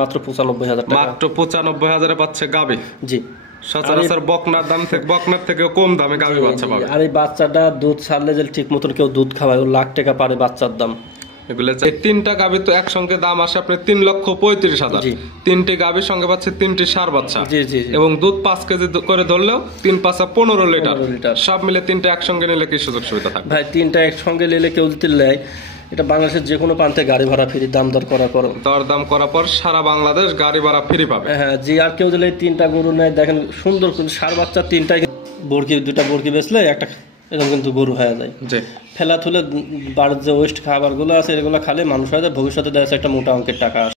মাত্র 95,000 টাকা। মাত্র 95,000 পাচ্ছে গাবি। জি, সচরাচর বকনার দাম থেকে বকনার থেকেও কম দামে গাবি বাচ্চা পাবে। আর এই বাচ্চাটা দুধ ছাড়লে যে ঠিক মতন কেউ দুধ খাওয়ায়, ও লাখ টাকা পারে বাচ্চার দাম। এগুলো এই তিনটা গাবি তো একসঙ্গে দাম আসে আপনার 3,35,000। তিনটি গাবির সঙ্গে পাচ্ছে তিনটি ষাঁড় বাচ্চা। জি জি, এবং দুধ 5 কেজি করে ধরলেও 3 5 15 লিটার। সব মিলে তিনটা একসঙ্গে নিলে কি সুযোগ সুবিধা থাকবে? ভাই তিনটা একসঙ্গে নিলে কেউ যদি নেয়, এটা বাংলাদেশের যে কোনো প্রান্তে গাড়ি ভাড়া ফ্রি, দাম দর করার পর দরদাম করার পর সারা বাংলাদেশ গাড়ি ভাড়া ফ্রি পাবে। হ্যাঁ জি। আর কেউ যদি তিনটা গরু নেয়, দেখেন সুন্দর ষাঁড় বাচ্চা তিনটায় বরকি, দুটা বরকি বেচলে একটা এরকম কিন্তু গরু হয়ে যায়। জি, ফেলা থুলে বাড়ির যে ওয়েস্ট খাবারগুলো আছে এগুলো খালে মানুষ হয়ে যায়, ভবিষ্যতে দেখা যাচ্ছে একটা মোটা অঙ্কের টাকা আসে।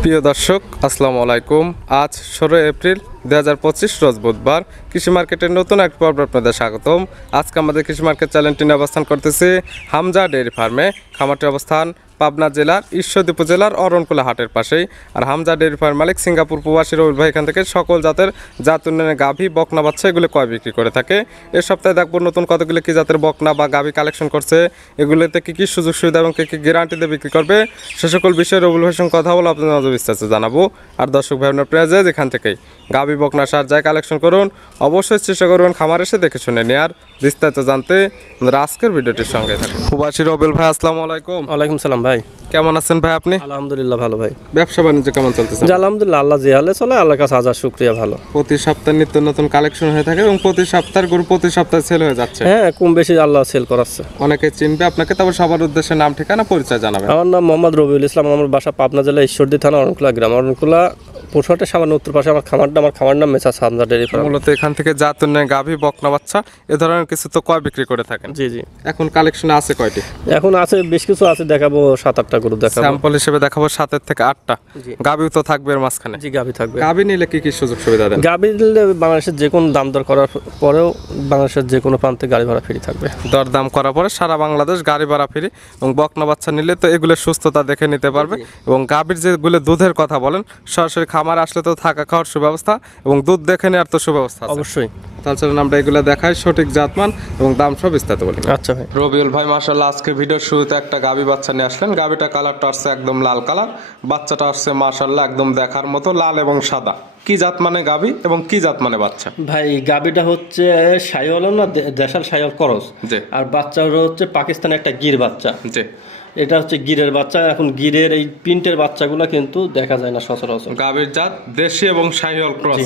প্রিয় দর্শক আসসালামু আলাইকুম। আজ 16 এপ্রিল 2025 রোজ বুধবার। কৃষি মার্কেটের নতুন এক পর্ব আপনাদের স্বাগতম। আজকে আমাদের কৃষি মার্কেট চ্যানেলটি নিয়ে অবস্থান করতেছি হামজা ডেয়ারি ফার্মে। খামারটির অবস্থান পাবনা জেলার ঈশ্বরদী উপজেলার অরণকুলা হাটের পাশেই। আর হামজা ডেয়ারি ফার্ম মালিক সিঙ্গাপুর প্রবাসী রবিল ভাই এখান থেকে সকল জাতের জাত উন্নয়নের গাভী বকনা বাচ্চা এগুলো ক্রয় বিক্রি করে থাকে। এ সপ্তাহে দেখবো নতুন কতগুলো কি জাতের বকনা বা গাভী কালেকশন করছে, এগুলোতে কী কী সুযোগ সুবিধা এবং কী কী গ্যারান্টি দিয়ে বিক্রি করবে, সে সকল বিষয়ে রবিল ভাইয়ের সঙ্গে কথা বলে আপনাদের নজর বিস্তারিত জানাবো। আর দর্শক ভাই আপনার প্রিয় যায় যেখান থেকেই গাভী বকনা সার যায় কালেকশন করুন, অবশ্যই চেষ্টা করবেন খামার এসে দেখে শুনে নেওয়ার। বিস্তারিত জানতে আজকের ভিডিওটির সঙ্গে থাকুন। প্রবাসী রবিল ভাই আসসালামু আলাইকুম। ওয়ালাইকুম সালাম ভাই, কেমন আছেন ভাই আপনি? আলহামদুলিল্লাহ ভালো ভাই। ব্যবসা বাণিজ্য কেমন চলতেছে? আলহামদুলিল্লাহ, আল্লাহ যে হালে চলে আল্লাহর কাছে হাজার শুকরিয়া, ভালো। প্রতি সপ্তাহে নিত্য নতুন কালেকশন হয়ে থাকে এবং প্রতি সপ্তাহের গরু প্রতি সপ্তাহে সেল হয়ে যাচ্ছে। হ্যাঁ, কম বেশি আল্লাহ সেল করাচ্ছে। অনেকে চিনবে আপনাকে, তবে সবার উদ্দেশ্যে নাম ঠিকানা পরিচয় জানাবেন। আমার নাম মোহাম্মদ রবিউল ইসলাম, আমার বাসা পাবনা জেলা ঈশ্বরদী থানা অরণকুলা গ্রাম। অরণকুলা পশুহাটের সামান্য উত্তর পাশে আমার খামার নাম মেসার্স হামজা ডেয়ারি ফার্ম। মূলত এখান থেকে জাত উন্নয়ন গাভী বকনা বাচ্চা এ ধরনের কিছু তো ক্রয় বিক্রি করে থাকেন। জি জি। এখন কালেকশনে আছে কয়টি? এখন আছে বেশ কিছু আছে, দেখাবো 7-8টা গরু দেখাবো। স্যাম্পল হিসেবে দেখাবো 7 থেকে 8টা। গাভীও তো থাকবে এর মাঝখানে? জি, গাভী থাকবে। গাভী নিলে কি কি সুযোগ সুবিধা দেন? গাভী নিলে বাংলাদেশের যে কোনো দাম দর করার পরেও বাংলাদেশের যে কোনো প্রান্তে গাড়ি ভাড়া ফ্রি থাকবে। দরদাম করার পরে সারা বাংলাদেশ গাড়ি ভাড়া ফ্রি। এবং বকনা বাচ্চা নিলে তো এগুলোর সুস্থতা দেখে নিতে পারবে। এবং গাভীর যেগুলো দুধের কথা বলেন, সরাসরি খামার আসলে তো থাকা খাওয়ার সুব্যবস্থা এবং দুধ দেখে নেওয়ার তো সুব্যবস্থা আছে। অবশ্যই। তাছাড়া আমরা এগুলো দেখাই সঠিক জাতমান এবং দাম সব বিস্তারিত বলি। আচ্ছা ভাই। রবিউল ভাই মাশাআল্লাহ আজকে ভিডিওর শুরুতে একটা গাভী বাচ্চা নিয়ে আসলেন। গাভীটা কালারটা আসছে একদম লাল কালার, বাচ্চাটা আসছে মাশাআল্লাহ একদম দেখার মতো লাল এবং সাদা। কি জাত মানে গাভী এবং কি জাত মানে বাচ্চা? ভাই গাভীটা হচ্ছে শাহিওয়াল না দেশাল শাহিওয়াল ক্রস। আর বাচ্চাটা হচ্ছে পাকিস্তানের একটা গির বাচ্চা। জি, এটা হচ্ছে গিরের বাচ্চা। এখন গিরের এই প্রিন্টের বাচ্চাগুলো কিন্তু দেখা যায় না সচরাচর। গাভীর জাত দেশি এবং শাহিওয়াল ক্রস,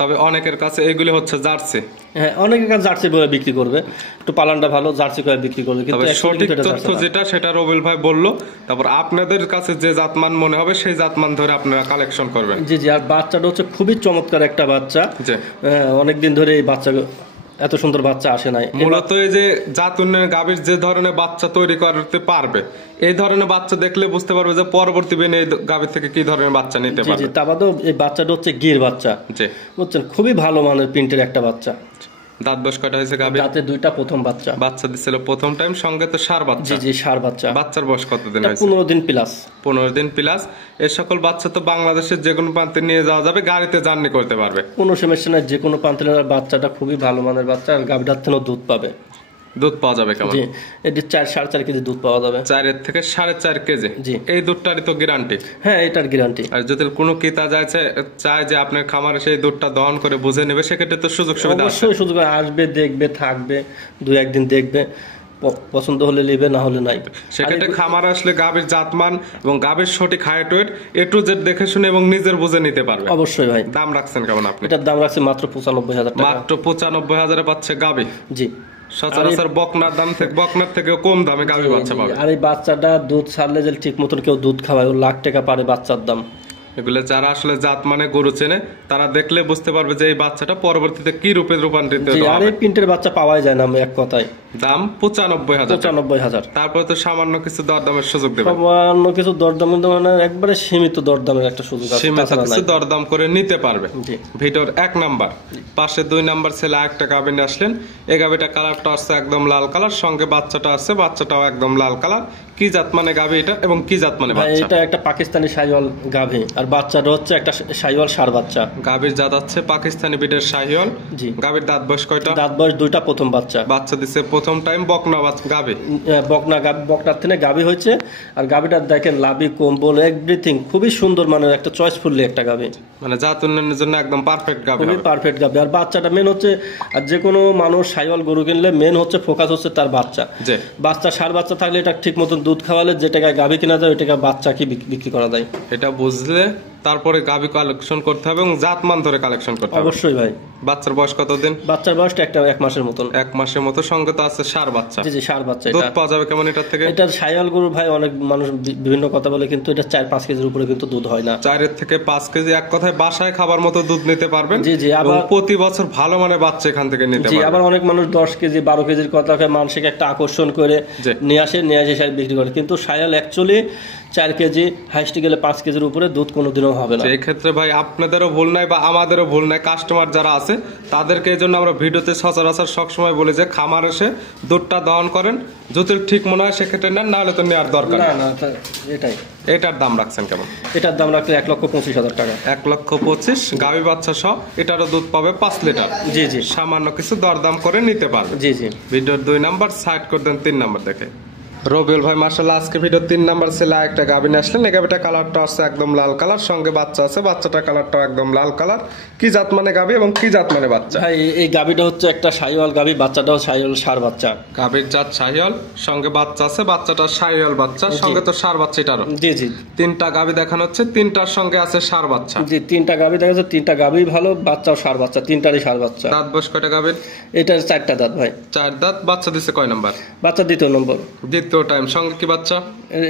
তবে অনেকের কাছে এগুলি হচ্ছে জার্সি। হ্যাঁ, অনেকের কাছে জার্সি বলে বিক্রি করবে, একটু পালানটা ভালো জার্সি করে বিক্রি করবে, কিন্তু সঠিক তথ্য যেটা সেটা রবিউল ভাই বললো। তারপর আপনাদের কাছে যে জাতমান মনে হবে সেই জাতমান ধরে আপনারা কালেকশন করবেন। জি জি। আর বাচ্চাটা হচ্ছে খুবই চমৎকার একটা বাচ্চা। অনেকদিন ধরে এই বাচ্চা এত সুন্দর বাচ্চা আসে নাই। মূলত এই যে জাত উন্নয়ন গাভীর যে ধরনের বাচ্চা তৈরি করতে পারবে, এই ধরনের বাচ্চা দেখলে বুঝতে পারবে যে পরবর্তী বেনে এই গাভী থেকে কি ধরনের বাচ্চা নিতে পারবে। তা বাদেও এই বাচ্চাটা হচ্ছে গির বাচ্চা। বুঝছেন, খুবই ভালো মানের প্রিন্টের একটা বাচ্চা। দাঁত বয়স কয়টা হয়েছে গাভী? দাঁতে 2টা, প্রথম বাচ্চা। বাচ্চা দিছিল প্রথম টাইম, সঙ্গে তো ষাঁড় বাচ্চা। জি জি, ষাঁড় বাচ্চা। বাচ্চার বয়স কতদিন হয়েছে? 15 দিন প্লাস। 15 দিন প্লাস। এই সকল বাচ্চা তো বাংলাদেশের যে কোনো প্রান্তে নিয়ে যাওয়া যাবে, গাড়িতে জার্নি করতে পারবে, কোনো সমস্যা নাই। যে কোনো প্রান্তে বাচ্চাটা খুবই ভালো মানের বাচ্চা। আর গাভীটার থেকেও দুধ পাবে। দুধ পাওয়া যাবে কেমন? এটি 4-4.5 কেজি দুধ পাওয়া যাবে। 4 থেকে 4.5 কেজি। জি, এই দুধটারই তো গ্যারান্টি? হ্যাঁ, এটার গ্যারান্টি। আর যদি কোনো ক্রেতা চায় যে আপনার খামারে সেই দুধটা দহন করে বুঝে নেবে, সেক্ষেত্রে তো সুযোগ সুবিধা আছে? অবশ্যই সুযোগ আসবে, দেখবে, থাকবে 2-1 দিন দেখবে, পছন্দ হলে নেবে, না হলে নাই। সেক্ষেত্রে খামার আসলে গাভীর জাতমান এবং গাভীর সঠিক height weight A to Z দেখে শুনে এবং নিজের বুঝে নিতে পারবে। অবশ্যই ভাই। দাম রাখছেন কেমন আপনি? এটার দাম রাখছে মাত্র 95,000 টাকা। মাত্র 95,000 পাচ্ছে গাভী। জি। সচরাচর বকনার থেকেও কম দামে গাভী বাচ্চা পাবে। আর এই বাচ্চাটা দুধ ছাড়লে যে ঠিক মতন কেউ দুধ খাওয়ায়, ও লাখ টাকা পারে বাচ্চার দাম। এগুলো যারা আসলে জাত মানে গরু চেনে তারা দেখলে বুঝতে পারবে যে এই বাচ্চাটা পরবর্তীতে কি রূপে রূপান্তরিত হবে। আর এই প্রিন্টের বাচ্চা পাওয়াই যায় না এক কথায়। দাম 95,000। 95,000। তারপরে তো সামান্য কিছু দরদামের সুযোগ দেবে? সামান্য কিছু দরদাম, মানে একবারে সীমিত দরদামের একটা সুযোগ আছে। সীমিত কিছু দরদাম করে নিতে পারবে। ভিডিওর 1 নাম্বার পাশে 2 নাম্বার ছেলে একটা গাভী নিয়ে আসলেন। এই গাভীটা কালারটা আসছে একদম লাল কালার, সঙ্গে বাচ্চাটা আছে, বাচ্চাটাও একদম লাল কালার। কি জাত মানে গাভী এটা এবং কি জাত মানে ভাই বাচ্চা? এটা একটা পাকিস্তানি শাহিওয়াল গাভী আর বাচ্চাটা হচ্ছে একটা শাহিওয়াল ষাঁড় বাচ্চা। গাভীর জাত আছে পাকিস্তানি বিটের শাহিওয়াল। জি। গাভীর দাঁত বয়স কয়টা? দাঁত বয়স দুইটা, প্রথম বাচ্চা। বাচ্চা দিছে প্রথম টাইম বকনা গাভী। বকনার থেকে গাভী হয়েছে। আর গাভীটা দেখেন লাভি, কম্বল, এভরিথিং খুবই সুন্দর, মানে একটা চয়েসফুলি একটা গাভী, মানে জাত উন্নয়নের জন্য একদম পারফেক্ট গাভী খুবই হবে। পারফেক্ট গাভী। আর বাচ্চাটা মেন হচ্ছে, আর যে কোনো মানুষ শাহিওয়াল গরু কিনলে মেন হচ্ছে ফোকাস হচ্ছে তার বাচ্চা। জি। বাচ্চা ষাঁড় বাচ্চা থাকলে এটা ঠিক মতন দুধ খাওয়ালে যে টাকায় গাভী কিনা যায় ওই টাকা বাচ্চা কি বিক্রি করা যায়। এটা বুঝলে তারপরে গাভী কালেকশন করতে হবে এবং জাতমান ধরে কালেকশন করতে হবে। অবশ্যই ভাই। বাচ্চার বয়স কতদিন? বাচ্চার বয়সটা এক মাসের মতন। 1 মাসের মতো। সঙ্গে তো আছে ষাঁড় বাচ্চা। জি ষাঁড় বাচ্চা। দুধ এটা পাওয়া যাবে কেমন এটার থেকে? এটা শাহিওয়াল গরু ভাই, অনেক মানুষ বিভিন্ন কথা বলে, কিন্তু এটা 4-5 কেজির উপরে কিন্তু দুধ হয় না। 4 থেকে 5 কেজি, এক কথায় বাসায় খাবার মতো দুধ নিতে পারবেন। জি জি। এবং আবার প্রতি বছর ভালো মানে বাচ্চা এখান থেকে নিতে জি, পারবেন। আবার অনেক মানুষ 10 কেজি 12 কেজির কথা মানসিক একটা আকর্ষণ করে জি। নিয়ে আসে বিক্রি করে, কিন্তু শাহিওয়াল অ্যাকচুয়ালি 4 কেজি, হাইস্ট গেলে 5 কেজির উপরে দুধ কোনোদিনও হবে না। এই ক্ষেত্রে ভাই আপনাদেরও ভুল নাই বা আমাদেরও ভুল নাই, কাস্টমার যারা আছে তাদেরকে এই জন্য আমরা ভিডিওতে সচরাচর সবসময় বলি যে খামার এসে দুধটা দহন করেন, যদি ঠিক মনে হয় সেক্ষেত্রে নেন, না হলে তো নেওয়ার দরকার না নেই। না এটাই। এটার দাম রাখছেন কেমন? এটার দাম রাখলে 1,25,000 টাকা। 1,25,000 গাভী বাচ্চা সহ এটারও দুধ পাবে 5 লিটার। জি জি। সামান্য কিছু দরদাম করে নিতে পারবে। জি জি। ভিডিওর 2 নাম্বার সাইড করে দেন, 3 নাম্বার দেখে। রবিউল ভাই মাশাআল্লাহ আজকে ভিডিও 3 নাম্বার ছেলে একটা গাভী নিয়ে আসলেন। এই গাভীটা কালারটা আছে একদম লাল কালার, সঙ্গে বাচ্চা আছে, বাচ্চাটা কালারটাও একদম লাল কালার। কি জাত মানে গাভী এবং কি জাত মানে বাচ্চা? ভাই এই গাভীটা হচ্ছে একটা শাহিওয়াল গাভী, বাচ্চাটাও শাহিওয়াল ষাঁড় বাচ্চা। গাভীর জাত শাহিওয়াল, সঙ্গে বাচ্চা আছে, বাচ্চাটা শাহিওয়াল বাচ্চা, সঙ্গে তো ষাঁড় বাচ্চা এটারও। জি জি। 3টা গাভী দেখানো হচ্ছে, 3টার সঙ্গে আছে ষাঁড় বাচ্চা। জি 3টা গাভী দেখা যাচ্ছে, 3টা গাভী ভালো, বাচ্চাও ষাঁড় বাচ্চা, 3টারই ষাঁড় বাচ্চা। দাঁত বয়স কয়টা গাভীর? এটার 4টা দাঁত ভাই। 4 দাঁত। বাচ্চা দিছে কয় নাম্বার? বাচ্চা 2য় নম্বর। দ্বিতীয় টাইম। সঙ্গে কি বাচ্চা?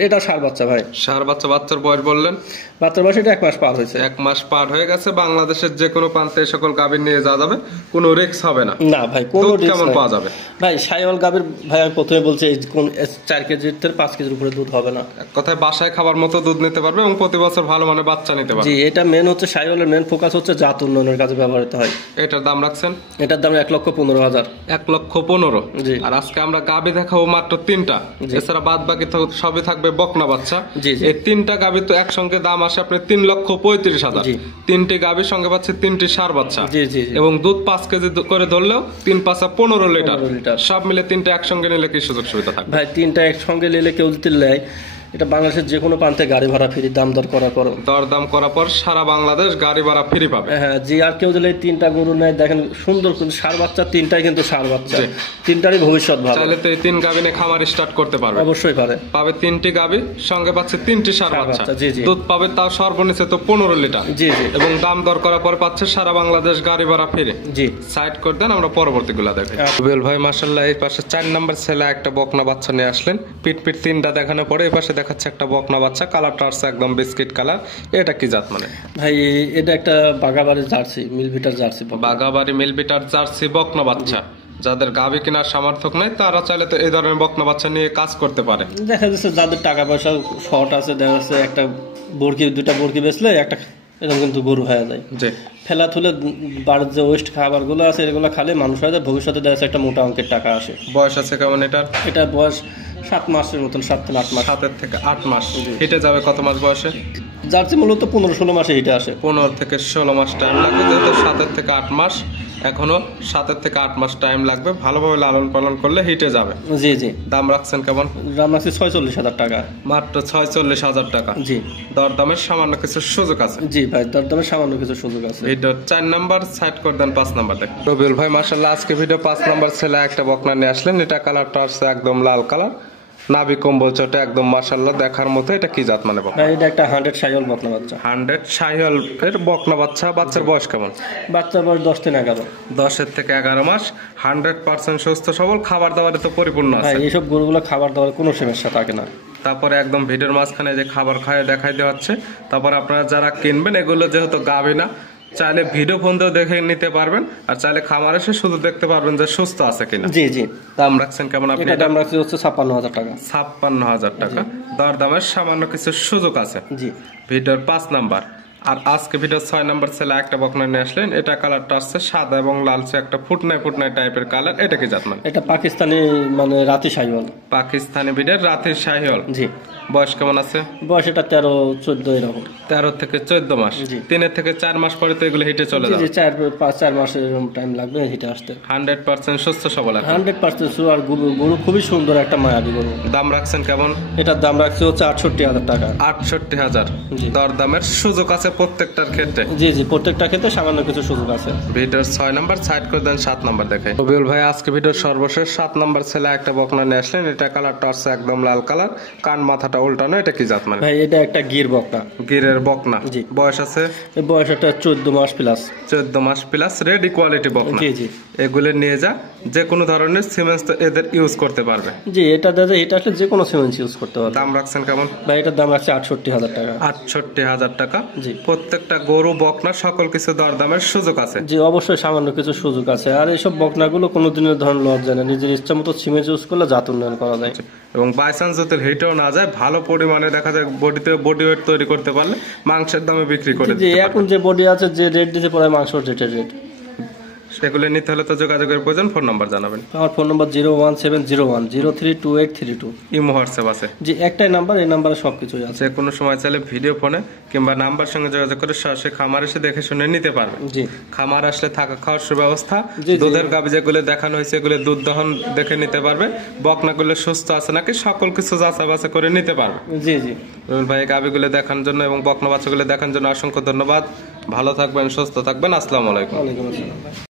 এটা ষাঁড় বাচ্চা ভাই। ষাঁড় বাচ্চা। বাচ্চার বয়স বললেন? বাচ্চার বয়স এটা 1 মাস পার হয়েছে। 1 মাস পার হয়ে গেছে। বাংলাদেশের যে কোনো প্রান্তে এই সকল গাভী নিয়ে যাওয়া যাবে, কোনো রিস্ক হবে না। না ভাই, কোনো দুধ risk কেমন নাই। পাওয়া যাবে? ভাই শাহিওয়াল গাভীর ভাই আমি প্রথমে বলছি এই কোন 4 কেজির থেকে 5 কেজির উপরে দুধ হবে না। এক কথায় বাসায় খাবার মতো দুধ নিতে পারবে এবং প্রতি বছর ভালো মানে বাচ্চা নিতে পারবে। জি, এটা মেন হচ্ছে শাহিওয়ালের মেন ফোকাস হচ্ছে জাত উন্নয়নের কাজে ব্যবহৃত হয়। এটার দাম রাখছেন? এটার দাম 1,15,000। 1,15,000। জি। আর আজকে আমরা গাভী দেখাবো মাত্র 3টা। এছাড়া বাদ বাকি সবই থাকবে বকনা বাচ্চা। জি, জি। এই 3টা গাভী তো একসঙ্গে দাম আসে আপনি 3,35,000। জি। 3টি গাভীর সঙ্গে পাচ্ছে 3টি ষাঁড় বাচ্চা। জি জি জি। এবং দুধ 5 কেজি করে ধরলেও 3 5 15 লিটার। 15 লিটার। সব মিলে 3টা একসঙ্গে নিলে কি সুযোগ সুবিধা থাকবে? ভাই 3টা একসঙ্গে নিলে কেউ যদি নেয়, এটা বাংলাদেশের যে কোনো প্রান্তে গাড়ি ভাড়া ফ্রি, দাম দর করার পর। দরদাম করার পর সারা বাংলাদেশ গাড়ি ভাড়া ফ্রি পাবে। হ্যাঁ জি। আর কেউ যদি 3টা গরু নেয়, দেখেন সুন্দর কিন্তু ষাঁড় বাচ্চা, 3টাই কিন্তু ষাঁড় বাচ্চা, জি। 3টারই ভবিষ্যৎ ভালো। চাইলে তো এই 3 গাভী নিয়ে খামার স্টার্ট করতে পারবে। অবশ্যই পারে। পাবে 3টি গাভী, সঙ্গে পাচ্ছে 3টি ষাঁড় বাচ্চা। জি, জি। দুধ পাবে তাও সর্বনিচে তো 15 লিটার। জি জি। এবং দাম দর করার পর পাচ্ছে সারা বাংলাদেশ গাড়ি ভাড়া ফিরে। জি। সাইড করে দেন, আমরা পরবর্তীগুলো দেখাই। রুবেল ভাই মাশাআল্লাহ এই পাশে 4 নাম্বার ছেলে একটা বকনা বাচ্চা নিয়ে আসলেন। পিট 3টা দেখানোর পরে এই পাশে দেখাচ্ছে একটা বকনা বাচ্চা, কালারটা আছে একদম বিস্কিট কালার। এটা কি জাত মানে? ভাই এটা একটা বাগাবাড়ির জার্সি, মিলভিটার জার্সি। বাগাবাড়ি মিলবিটার জার্সি বকনা বাচ্চা। যাদের গাভী কেনার সামর্থ্য নাই তারা চাইলে তো এই ধরনের বকনা বাচ্চা নিয়ে কাজ করতে পারে। দেখা যাচ্ছে যাদের টাকা পয়সা শর্ট আছে, দেখা যাচ্ছে একটা বরকি, 2টা বরকি বেচলে একটা এরকম কিন্তু গরু হয়ে যায়। জি। ফেলা থুলে বাড়ির যে ওয়েস্ট খাবারগুলো আছে এগুলো খালে মানুষ হয়ে যায়, ভবিষ্যতে দেখা যাচ্ছে একটা মোটা অঙ্কের টাকা আসে। বয়স আছে কেমন এটার? এটা বয়স 7 মাসের মতন, 7 থেকে 8 মাস। 7 থেকে 8 মাস। হেঁটে যাবে কত মাস বয়সে? জার্সি মূলত 15-16 মাসে হিটে আসে। 15 থেকে 16 মাস টাইম লাগবে, যেহেতু 7 থেকে 8 মাস, এখনো 7 থেকে 8 মাস টাইম লাগবে। ভালোভাবে লালন পালন করলে হিটে যাবে। জি জি। দাম রাখছেন কেমন? দাম রাখছি 46,000 টাকা। মাত্র 46,000 টাকা। জি। দরদামের সামান্য কিছু সুযোগ আছে। জি ভাই, দরদামের সামান্য কিছু সুযোগ আছে। ভিডিও 4 নাম্বার সাইড করে দেন, 5 নাম্বার দেখ। রবিউল ভাই মাশাআল্লাহ আজকে ভিডিও 5 নাম্বার ছেলে একটা বকনা নিয়ে আসলেন। এটা কালারটা আছে একদম লাল কালার, নাভি কম্বল চটে একদম মাশাআল্লাহ দেখার মতো। এটা কি জাত মানে বকনা? ভাই এটা একটা 100 শাহিওয়াল বকনা বাচ্চা। 100 শাহিওয়াল এর বকনা বাচ্চা। বাচ্চার বয়স কেমন? বাচ্চার বয়স 10 থেকে 11। 10 থেকে 11 মাস। 100% সুস্থ সবল, খাবার দাবারে তো পরিপূর্ণ ভাই আছে। এইসব গরুগুলো খাবার দাবার কোনো সমস্যা থাকে না। তারপরে একদম ভিডিওর মাঝখানে যে খাবার খায় দেখাই দেওয়া হচ্ছে। তারপর আপনারা যারা কিনবেন এগুলো যেহেতু গাভী না, চাইলে ভিডিও ফোন দিয়েও দেখে নিতে পারবেন, আর চাইলে খামার এসে শুধু দেখতে পারবেন যে সুস্থ আছে কিনা। জি জি। দাম রাখছেন কেমন আপনি? এটা দাম রাখছি হচ্ছে 56,000 টাকা। 56,000 টাকা। দরদামের সামান্য কিছু সুযোগ আছে। জি। ভিডিওর 5 নাম্বার আর আজকে ভিডিও 6 নম্বর ছেলে একটা বকনা নিয়ে আসলেন। এটা কালারটা আসছে সাদা এবং লালচে একটা ফুটনায় ফুটনায় টাইপের কালার। এটা কি জাত মানে? এটা পাকিস্তানি মানে রাতি শাহিওয়াল। পাকিস্তানি বিডের রাতের শাহিওয়াল। জি। বয়স কেমন আছে? বয়স এটা 13-14 এরকম। 13 থেকে 14 মাস। জি। 3 থেকে 4 মাস পরে তো এগুলো হিটে চলে যাবে। জি 4 মাসের এরকম টাইম লাগবে হিটে আসতে। 100% সুস্থ সবল এখন। 100% সুর। আর গরু খুবই সুন্দর একটা মায়াবী গরু। দাম রাখছেন কেমন? এটার দাম রাখছে হচ্ছে 68,000 টাকা। 68,000। জি। দরদামের সুযোগ আছে প্রত্যেকটার ক্ষেত্রে। জি প্রত্যেকটা ক্ষেত্রে সামান্য কিছু সুযোগ আছে। ভিডিওর 6 নাম্বার সাইড করে দেন, 7 নাম্বার দেখাই। রবিউল ভাই আজকে ভিডিওর সর্বশেষ 7 নাম্বার ছেলে একটা বকনা নিয়ে আসলেন। এটা কালারটা আছে একদম লাল কালার, কান মাথাটা উল্টানো। এটা কি জাত মানে? ভাই এটা একটা গির বকনা। গিরের বকনা। জি। বয়স আছে? এই বয়স একটা 14 মাস প্লাস। 14 মাস প্লাস, রেডি কোয়ালিটি বকনা। জি। এগুলো নিয়ে যা, যে কোনো ধরনের সিমেন্স তো এদের ইউজ করতে পারবে। জি এটা দাদা এটা আসলে যে কোনো সিমেন্স ইউজ করতে পারবে। দাম রাখছেন কেমন? ভাই এটার দাম রাখছে 68,000 টাকা। 68,000 টাকা। জি। প্রত্যেকটা গরু বকনা সকল কিছু দরদামের সুযোগ আছে। জি অবশ্যই সামান্য কিছু সুযোগ আছে। আর এইসব বকনাগুলো কোনোদিনের ধরনের লস যায় না। নিজের ইচ্ছা মতো সিমেন্স ইউজ করলে জাত উন্নয়ন করা যায়। এবং বাই চান্স যদি হিটেও না যায়, ভালো পরিমাণে দেখা যায় বডি ওয়েট তৈরি করতে পারলে মাংসের দামে বিক্রি করে জি দিতে এখন যে বডি আছে যে রেট দিতে পারে মাংস রেটের রেট। সেগুলো নিতে হলে তো যোগাযোগের প্রয়োজন। ফোন নাম্বার জানাবেন। আমার ফোন নাম্বার 01701032832। ইমো হোয়াটসঅ্যাপ আছে? জি একটাই নাম্বার, এই নাম্বারে সবকিছুই আছে। যে কোনো সময় চাইলে ভিডিও ফোনে কিংবা নাম্বার সঙ্গে যোগাযোগ করে সরাসরি খামার এসে দেখে শুনে নিতে পারবে। জি খামার আসলে থাকা খাওয়ার সুব্যবস্থা, জি। দুধের গাভী যেগুলো দেখানো হয়েছে এগুলো দুধ দহন দেখে নিতে পারবে। বকনাগুলো সুস্থ আছে নাকি সকল কিছু যাচাই বাছাই করে নিতে পারবে। জি রুবেল ভাই গাভীগুলো দেখার জন্য এবং বকনা বাচ্চাগুলো দেখার জন্য অসংখ্য ধন্যবাদ। ভালো থাকবেন, সুস্থ থাকবেন। আসসালামু আলাইকুম। ওয়ালাইকুম আসসালাম।